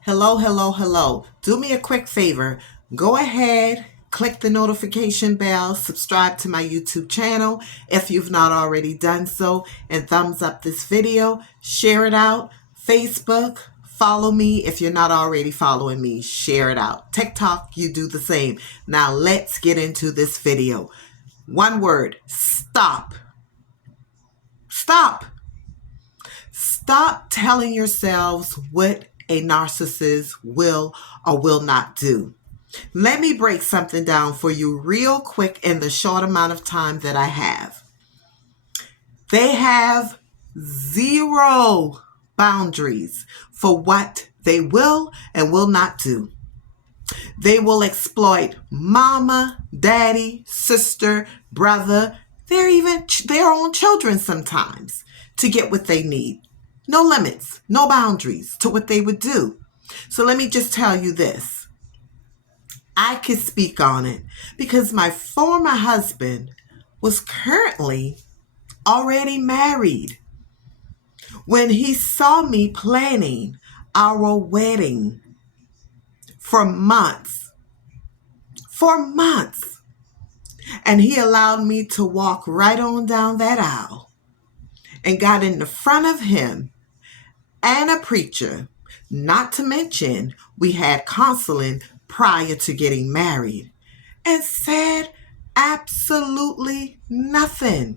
Hello, hello, hello. Do me a quick favor. Go ahead, click the notification bell, subscribe to my YouTube channel if you've not already done so, and thumbs up this video. Share it out. Facebook, follow me if you're not already following me. Share it out. TikTok, you do the same. Now let's get into this video. One word, stop. Stop. Stop telling yourselves what a narcissist will or will not do. Let me break something down for you real quick in the short amount of time that I have. They have zero boundaries for what they will and will not do. They will exploit mama, daddy, sister, brother, they're even their own children sometimes to get what they need. No limits, no boundaries to what they would do. So let me just tell you this. I could speak on it because my former husband was currently already married when he saw me planning our wedding for months. For months. And he allowed me to walk right on down that aisle and got in the front of him and a preacher. Not to mention, we had counseling prior to getting married, and said absolutely nothing.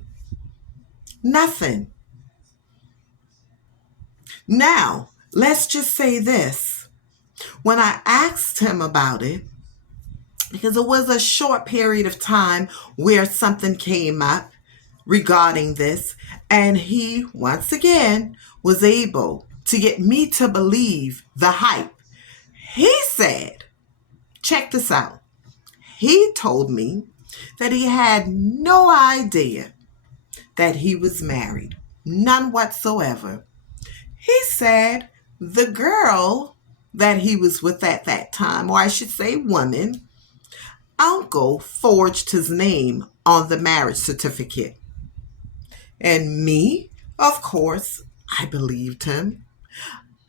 Nothing. Now, let's just say this. When I asked him about it, because it was a short period of time where something came up regarding this, and he, once again, was able to get me to believe the hype. He said, check this out. He told me that he had no idea that he was married. None whatsoever. He said the girl that he was with at that time, or I should say woman, uncle forged his name on the marriage certificate. And me, of course, I believed him.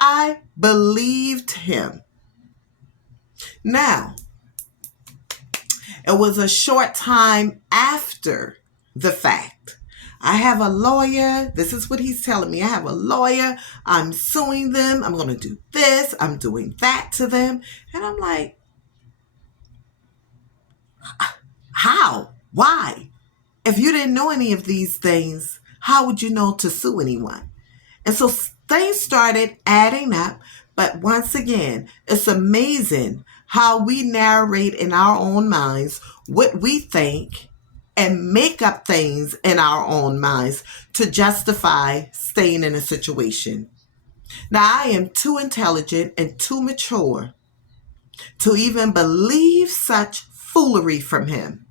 I believed him. Now, it was a short time after the fact. I have a lawyer. This is what he's telling me. I have a lawyer. I'm suing them. I'm going to do this. I'm doing that to them. And I'm like, how? Why? If you didn't know any of these things, how would you know to sue anyone? And so things started adding up. But once again, it's amazing how we narrate in our own minds what we think and make up things in our own minds to justify staying in a situation. Now, I am too intelligent and too mature to even believe such foolery from him.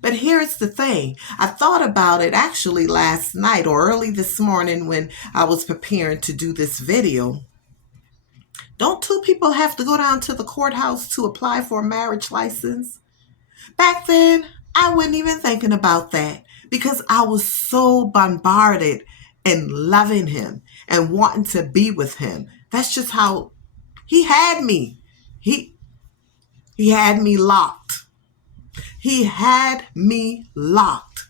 But here's the thing. I thought about it actually last night or early this morning when I was preparing to do this video. Don't two people have to go down to the courthouse to apply for a marriage license? Back then, I wasn't even thinking about that because I was so bombarded in loving him and wanting to be with him. That's just how he had me. He had me locked. He had me locked.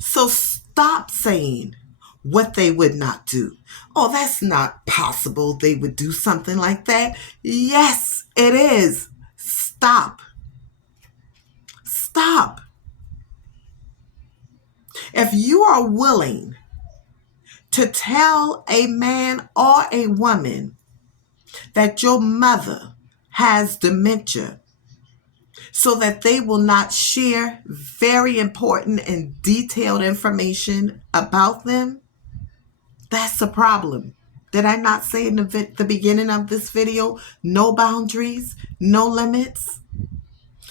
So stop saying what they would not do. Oh, that's not possible. They would do something like that. Yes, it is. Stop. Stop. If you are willing to tell a man or a woman that your mother has dementia, so that they will not share very important and detailed information about them, that's a problem. Did I not say in the beginning of this video, no boundaries, no limits?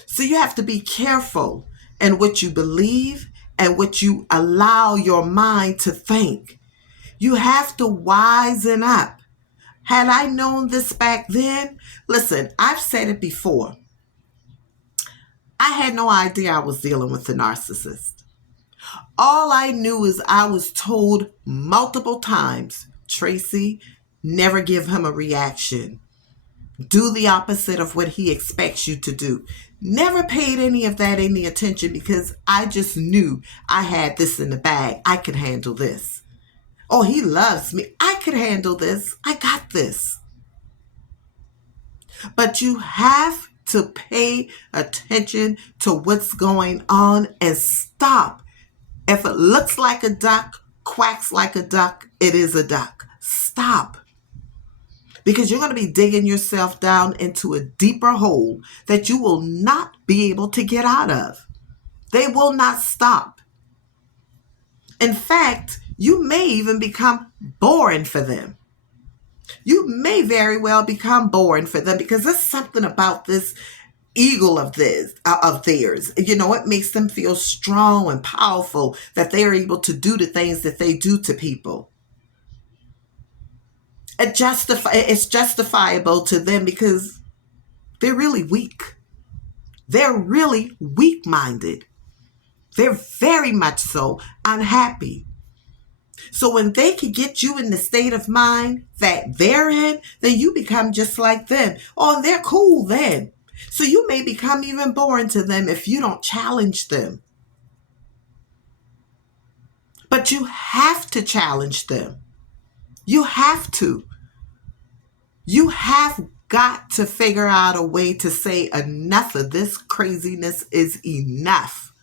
So you have to be careful in what you believe and what you allow your mind to think. You have to wisen up. Had I known this back then, listen, I've said it before. I had no idea I was dealing with a narcissist. All I knew is I was told multiple times, Tracy, never give him a reaction. Do the opposite of what he expects you to do. Never paid any of that any attention because I just knew I had this in the bag. I could handle this. Oh, he loves me. I could handle this. I got this. But you have to pay attention to what's going on and stop. If it looks like a duck, quacks like a duck, it is a duck. Stop. Because you're going to be digging yourself down into a deeper hole that you will not be able to get out of. They will not stop. In fact, you may even become boring for them. You may very well become boring for them because there's something about this ego of theirs. You know, it makes them feel strong and powerful that they are able to do the things that they do to people. It's justifiable to them because they're really weak. They're really weak-minded. They're very much so unhappy. So when they can get you in the state of mind that they're in, then you become just like them. Oh, they're cool then. So you may become even boring to them if you don't challenge them. But you have to challenge them. You have to. You have got to figure out a way to say enough of this craziness is enough.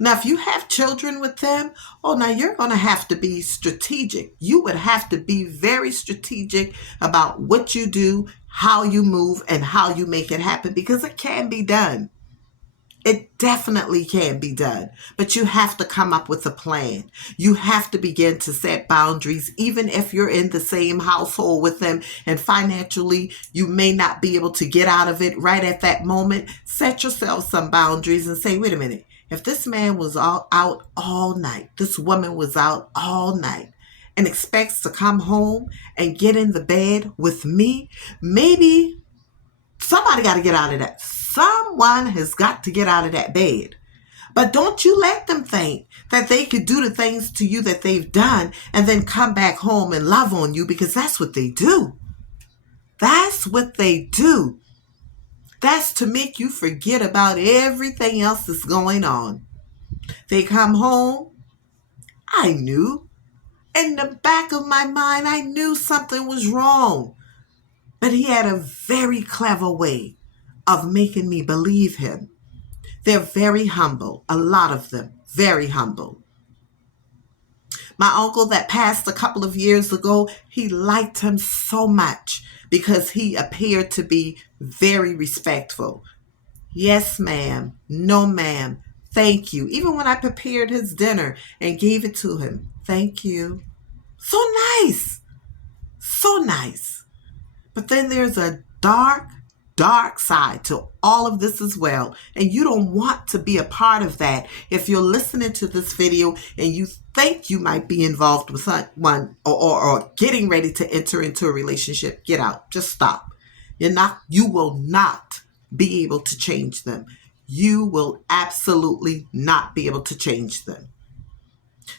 Now, if you have children with them, now you're going to have to be strategic. You would have to be very strategic about what you do, how you move, and how you make it happen because it can be done. It definitely can be done, but you have to come up with a plan. You have to begin to set boundaries, even if you're in the same household with them and financially you may not be able to get out of it right at that moment. Set yourself some boundaries and say, wait a minute, if this man was out all night, this woman was out all night and expects to come home and get in the bed with me, maybe somebody got to get out of that. Someone has got to get out of that bed. But don't you let them think that they could do the things to you that they've done and then come back home and love on you because that's what they do. That's what they do. That's to make you forget about everything else that's going on. They come home. I knew. In the back of my mind, I knew something was wrong. But he had a very clever way of making me believe him. They're very humble, a lot of them, very humble. My uncle that passed a couple of years ago, he liked him so much because he appeared to be very respectful. Yes, ma'am. No, ma'am. Thank you. Even when I prepared his dinner and gave it to him. Thank you. So nice. So nice. But then there's a dark side to all of this as well. And you don't want to be a part of that. If you're listening to this video and you think you might be involved with someone or getting ready to enter into a relationship, get out. Just stop. You will not be able to change them. You will absolutely not be able to change them.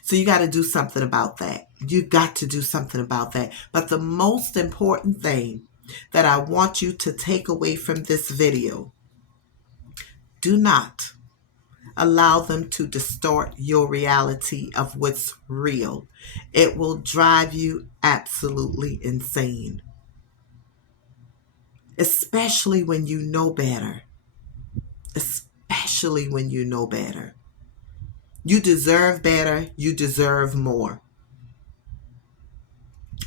So you got to do something about that. You got to do something about that. But the most important thing that I want you to take away from this video, do not allow them to distort your reality of what's real. It will drive you absolutely insane. Especially when you know better. Especially when you know better. You deserve better. You deserve more.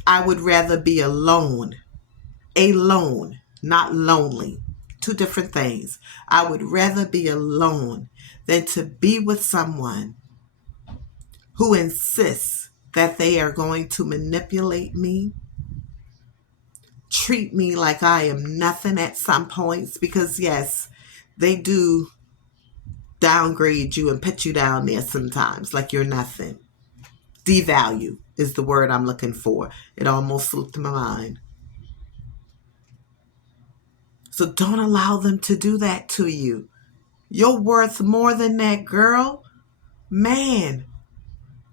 I would rather be alone, not lonely. Two different things. I would rather be alone than to be with someone who insists that they are going to manipulate me, treat me like I am nothing at some points, because yes, they do downgrade you and put you down there sometimes like you're nothing. Devalue is the word I'm looking for. It almost slipped my mind. So don't allow them to do that to you. You're worth more than that, girl. Man,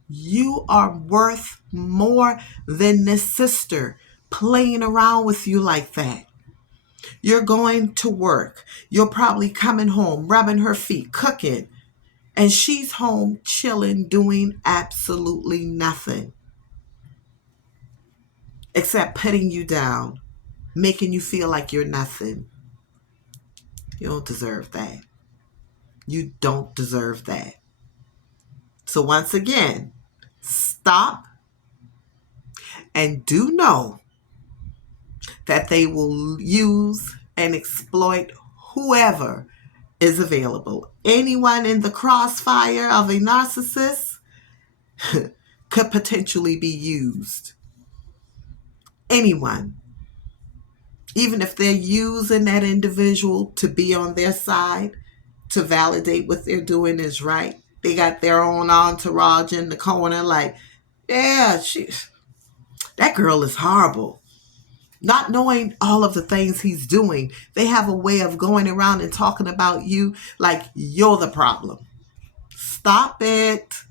you are worth more than this sister playing around with you like that. You're going to work. You're probably coming home, rubbing her feet, cooking, and she's home chilling, doing absolutely nothing except putting you down, making you feel like you're nothing. You don't deserve that. You don't deserve that. So once again, stop and do know that they will use and exploit whoever is available. Anyone in the crossfire of a narcissist could potentially be used. Anyone. Even if they're using that individual to be on their side, to validate what they're doing is right. They got their own entourage in the corner like, yeah, that girl is horrible. Not knowing all of the things he's doing, they have a way of going around and talking about you like you're the problem. Stop it.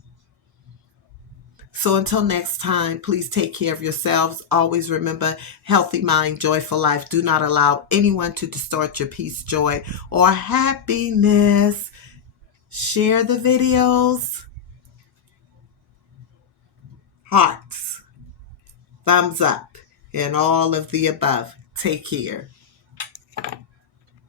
So until next time, please take care of yourselves. Always remember, healthy mind, joyful life. Do not allow anyone to distort your peace, joy, or happiness. Share the videos. Hearts, thumbs up, and all of the above. Take care.